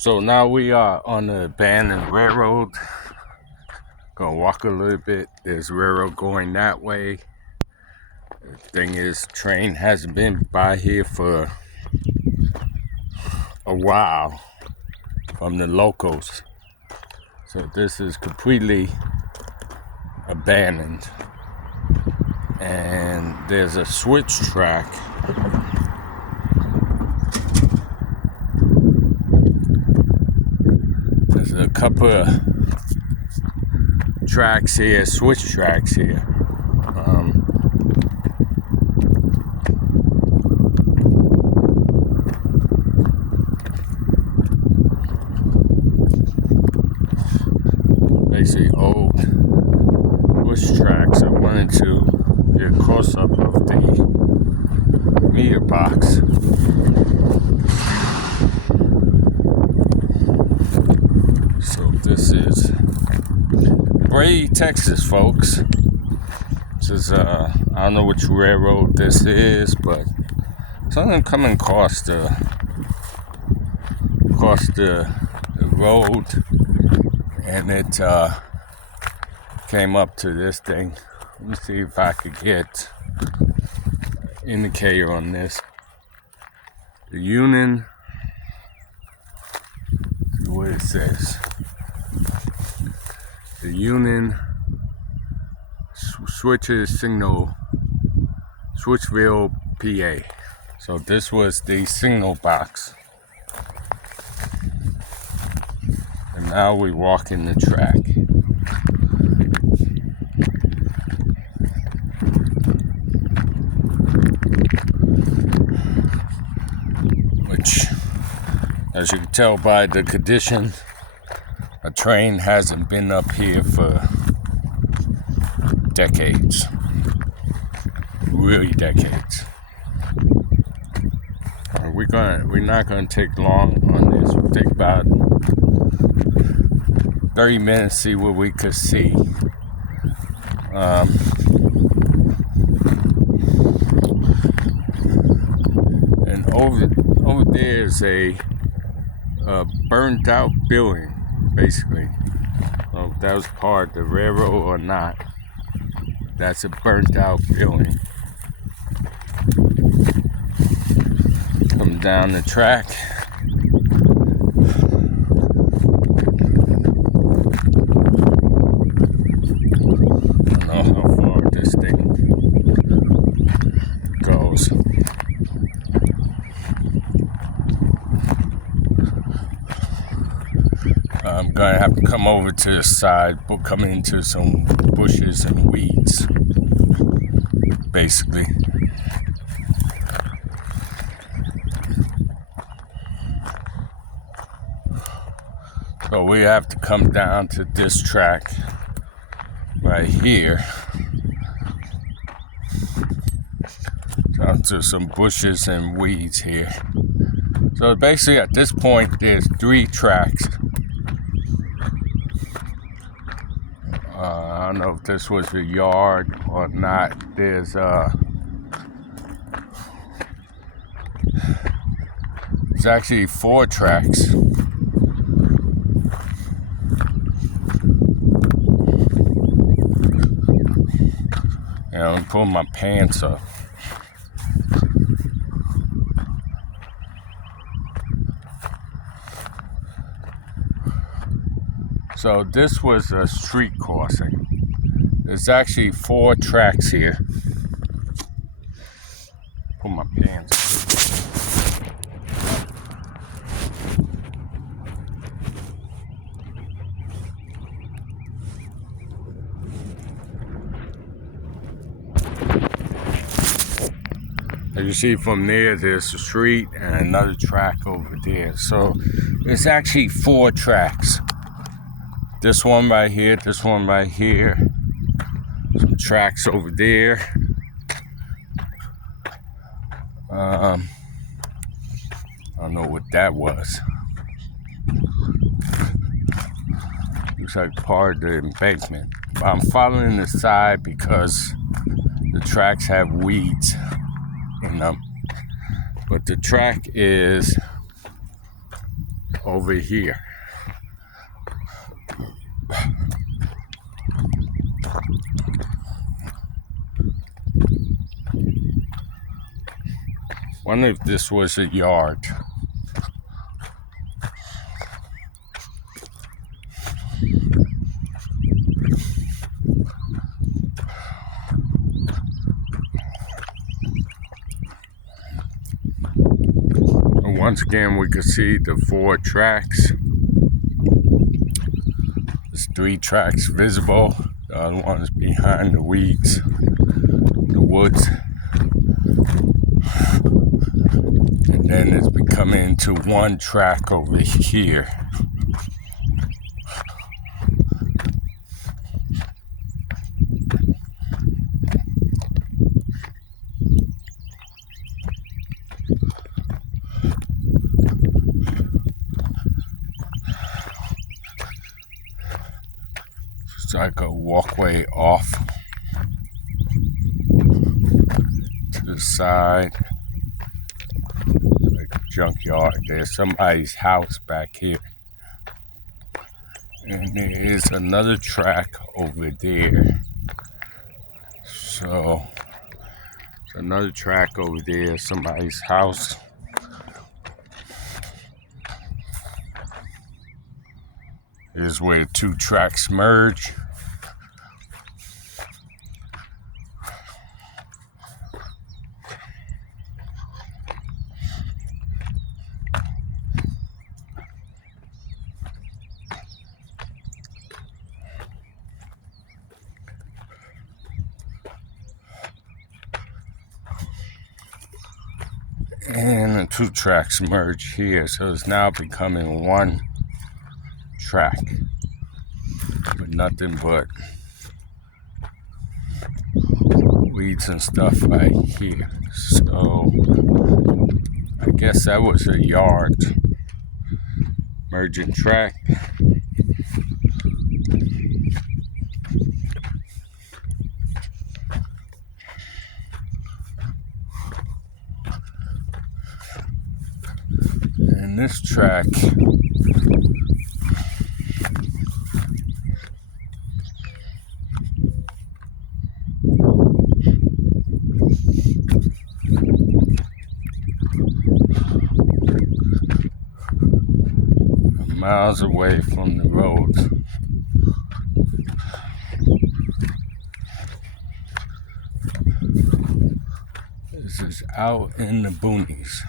So now we are on the abandoned railroad. Gonna walk a little bit. There's railroad going that way. The thing is, train hasn't been by here for a while from the locals. So this is completely abandoned. And there's a switch track. There's a couple of tracks here, switch tracks here. Basically old switch tracks. I wanted to get a close-up of the meter box. So this is Brady, Texas, folks. This is I don't know which railroad this is, but something coming across the road, and it came up to this thing. Let me see if I could get indicator on this. The Union. What it says. The Union switches signal, Switchville, PA. So this was the signal box. And now we walk in the track. Which, as you can tell by the condition, a train hasn't been up here for decades. Really decades. We're not gonna take long on this. We'll take about 30 minutes, see what we could see. And over there is a burned out building, basically. So if that was part of the railroad or not. That's a burnt out building. Come down the track. I don't know how far this thing goes. I'm gonna have to come over to the side, but come into some bushes and weeds, basically. So we have to come down to this track right here, down to some bushes and weeds here. So basically at this point there's 3 tracks. I don't know if this was a yard or not. There's actually 4 tracks. I'm pulling my pants up. So this was a street crossing. There's actually 4 tracks here. Pull my pants up. As you see from there, there's a street and another track over there. So there's actually 4 tracks. This one right here, this one right here. Some tracks over there. I don't know what that was. Looks like part of the embankment. But I'm following the side because the tracks have weeds in them. But the track is over here. Wonder if this was a yard. And once again, we could see the 4 tracks. There's 3 tracks visible. The other one is behind the weeds, the woods. And then it's becoming into 1 track over here. It's like a walkway off to the side. Like a junkyard. There's somebody's house back here. And there is another track over there. So, there's another track over there, somebody's house. Here's where the 2 tracks merge. And the 2 tracks merge here, so it's now becoming 1 track with nothing but weeds and stuff right here. So I guess that was a yard merging track. And this track miles away from the road. This is out in the boonies.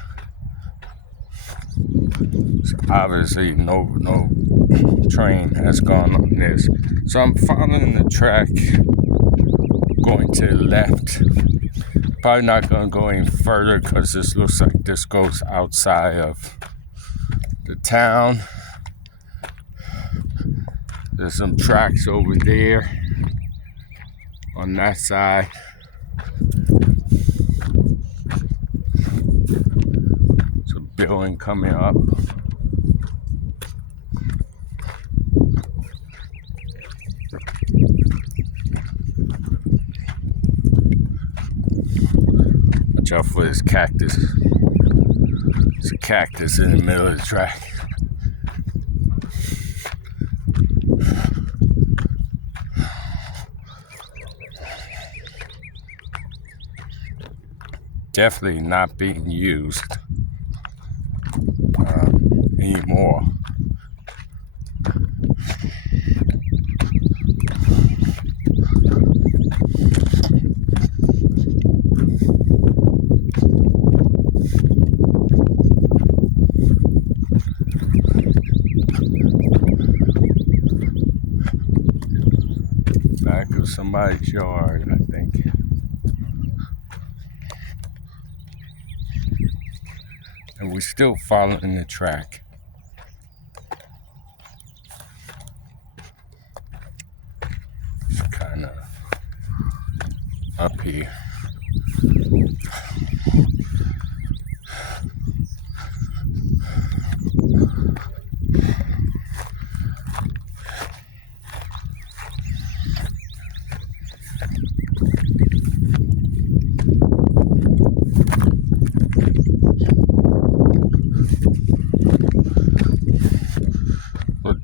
So obviously no train has gone on this. So I'm following the track going to the left. Probably not going to go any further because this looks like this goes outside of the town. There's some tracks over there on that side. There's a building coming up. Watch out for this cactus. There's a cactus in the middle of the track. Definitely not being used anymore. Back of somebody's yard, I think. And we're still following the track. It's kind of up here.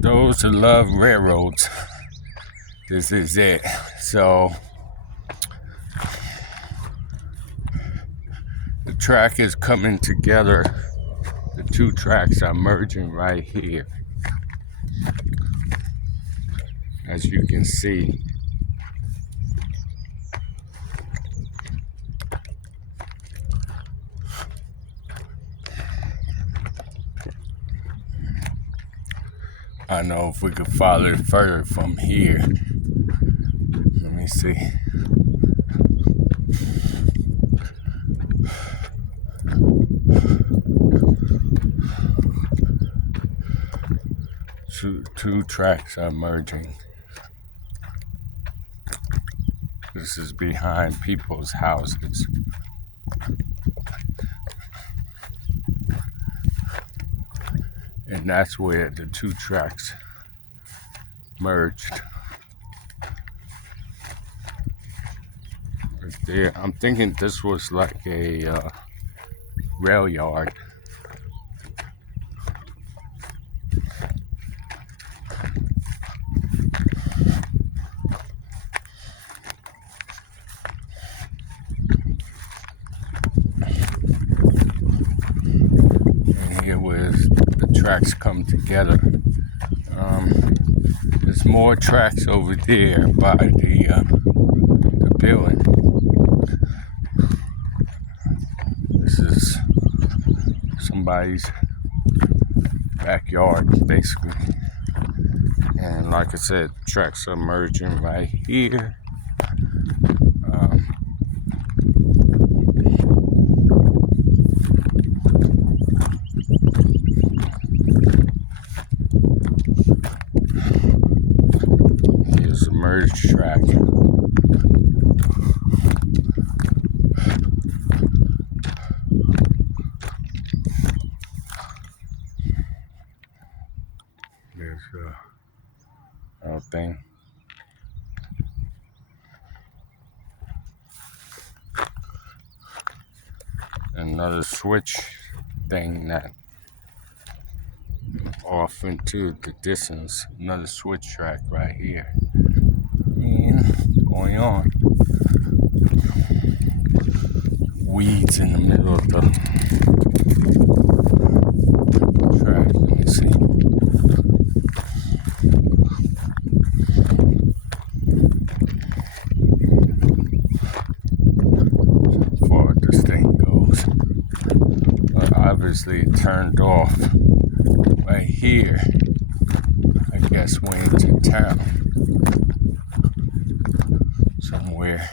those who love railroads, this is it. So the track is coming together. The two tracks are merging right here, as you can see. I don't know if we could follow it further from here. Let me see. Two tracks are merging. This is behind people's houses. And that's where the two tracks merged. Right there. I'm thinking this was like a rail yard. And here where the tracks come together. There's more tracks over there by the building. This is somebody's backyard, basically. And like I said, tracks are merging right here. Here's the merged track. There's our thing. Another switch thing that off into the distance. Another switch track right here. And going on. Weeds in the middle of the track. Let me see. How far this thing goes. But obviously it turned off right here. I guess went into town somewhere.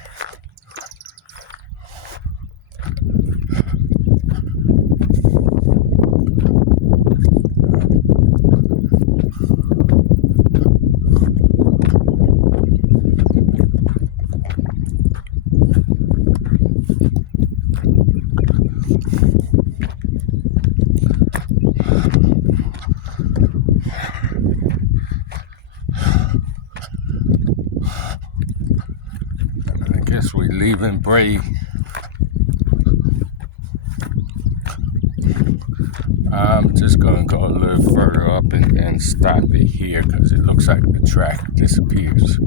I guess we're leaving Brady. I'm just gonna go a little further up and stop it here because it looks like the track disappears.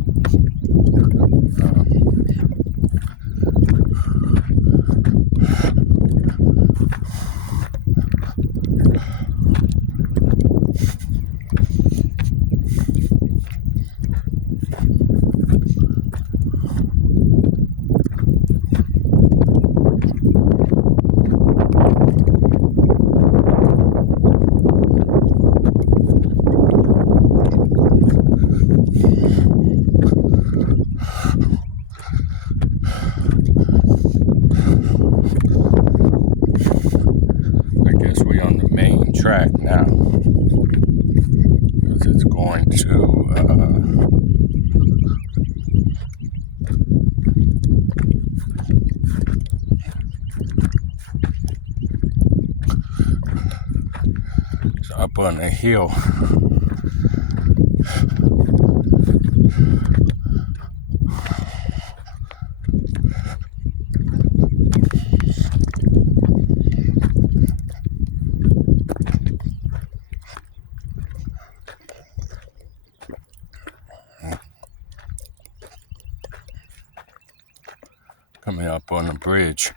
Track now because it's going to it's up on the hill. coming up on the bridge.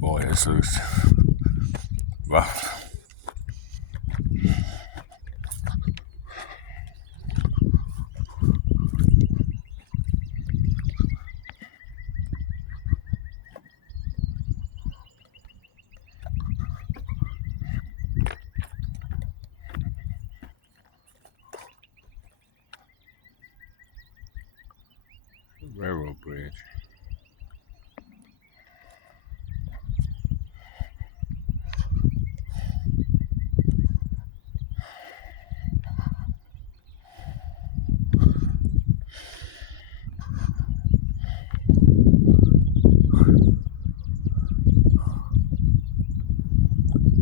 Boy, this looks rough. Railroad bridge.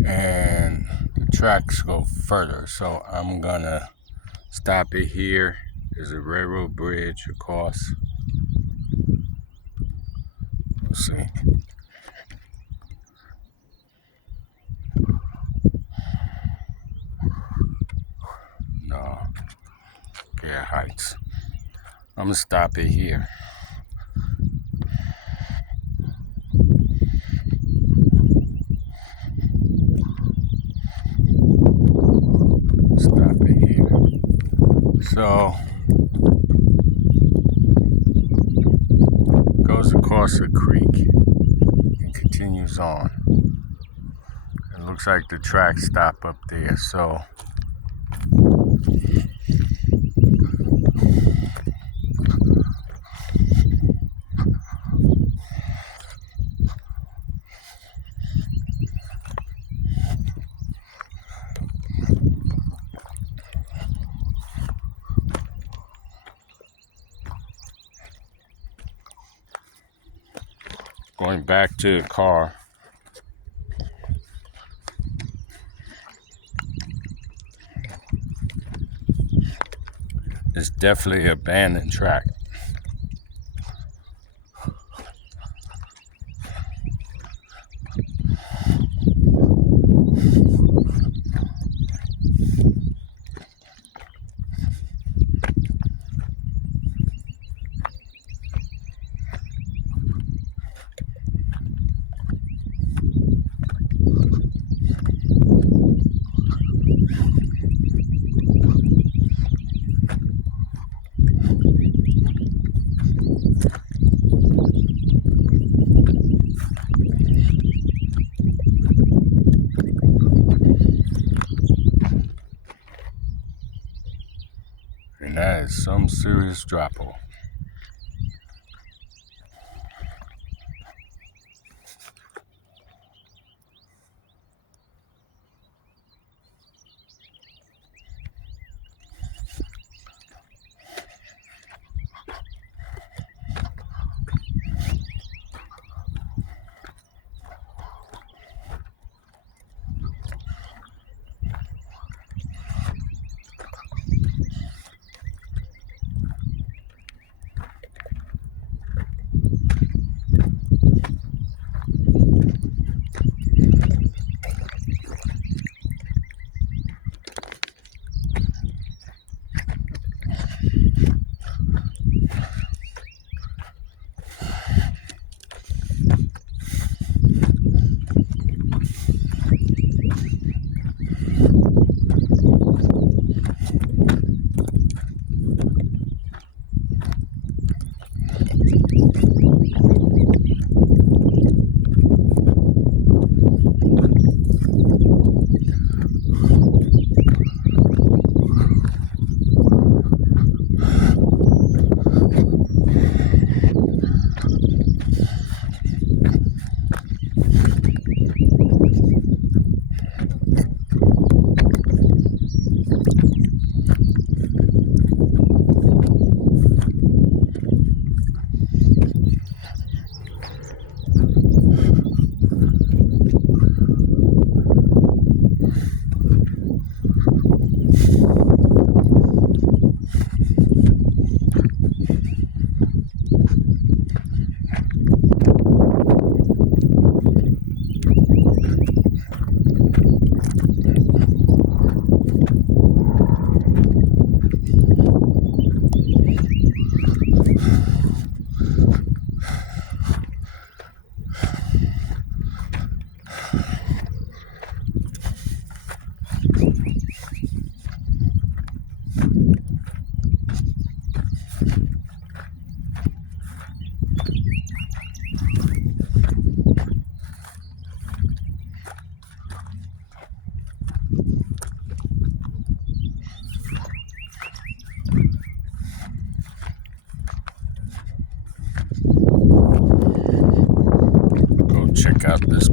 And the tracks go further, so I'm gonna stop it here. There's a railroad bridge across. Let's see. No. Yeah, Heights. I'm gonna stop it here. Stop it here. So goes across a creek and continues on. It looks like the tracks stop up there, so going back to the car. It's definitely an abandoned track. And that is some serious drop-off.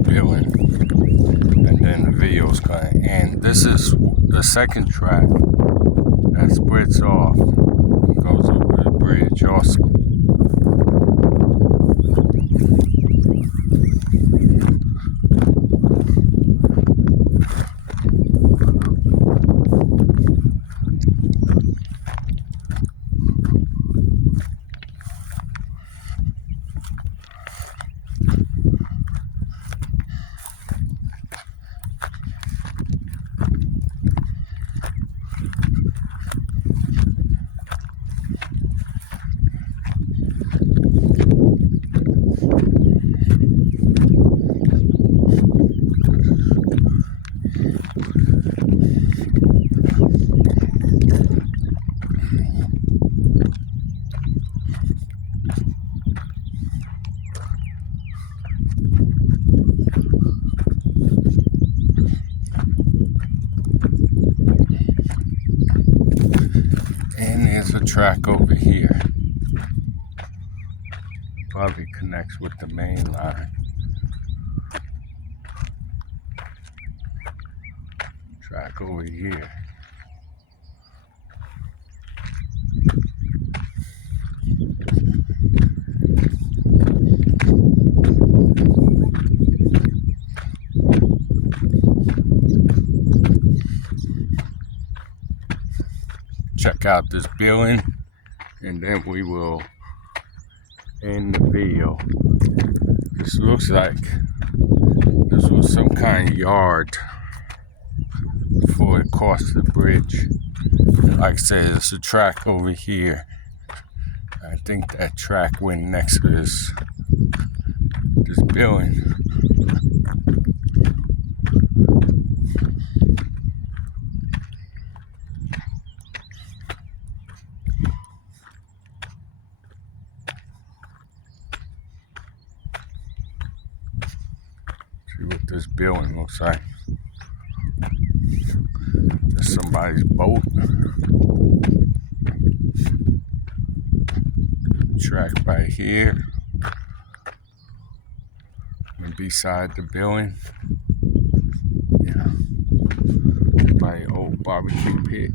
billing, and then the video's gonna end. This is the second track that splits off and goes over the bridge also. And there's a track over here. Probably connects with the main line. Track over here. Check out this building, and then we will end the video. This looks like this was some kind of yard before it crossed the bridge. Like I said, there's a track over here. I think that track went next to this building. See what this building looks like. There's somebody's boat. Track right here. And beside the building, by old barbecue pit.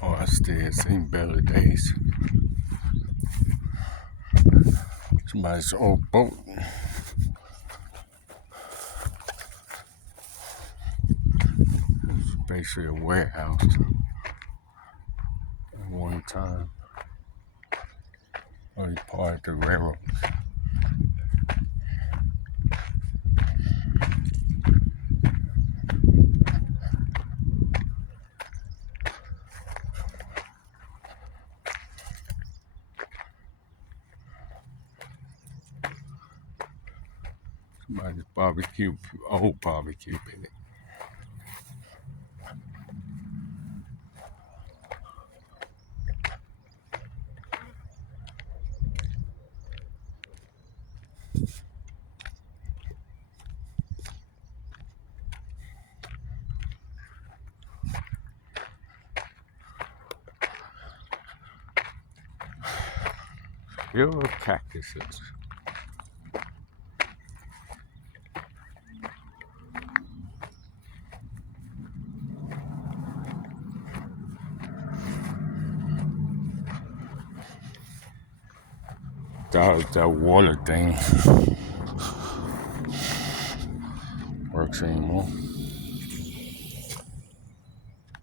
Oh, I still seen better days. Somebody's old boat. It's basically a warehouse at one time. Or part of the railroad. Somebody's old barbecue pit. Your cactuses. That water thing works anymore.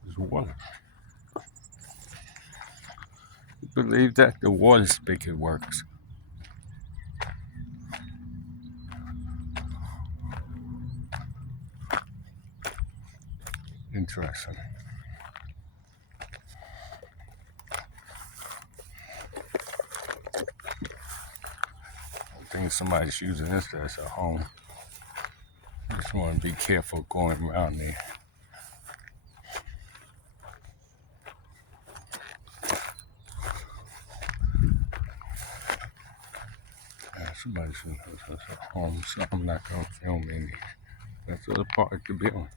There's water. You believe that the water spigot works? interesting. I think somebody's using this as a home. Just want to be careful going around there. Yeah, somebody's using this as a home, so I'm not going to film any. That's the part of the building.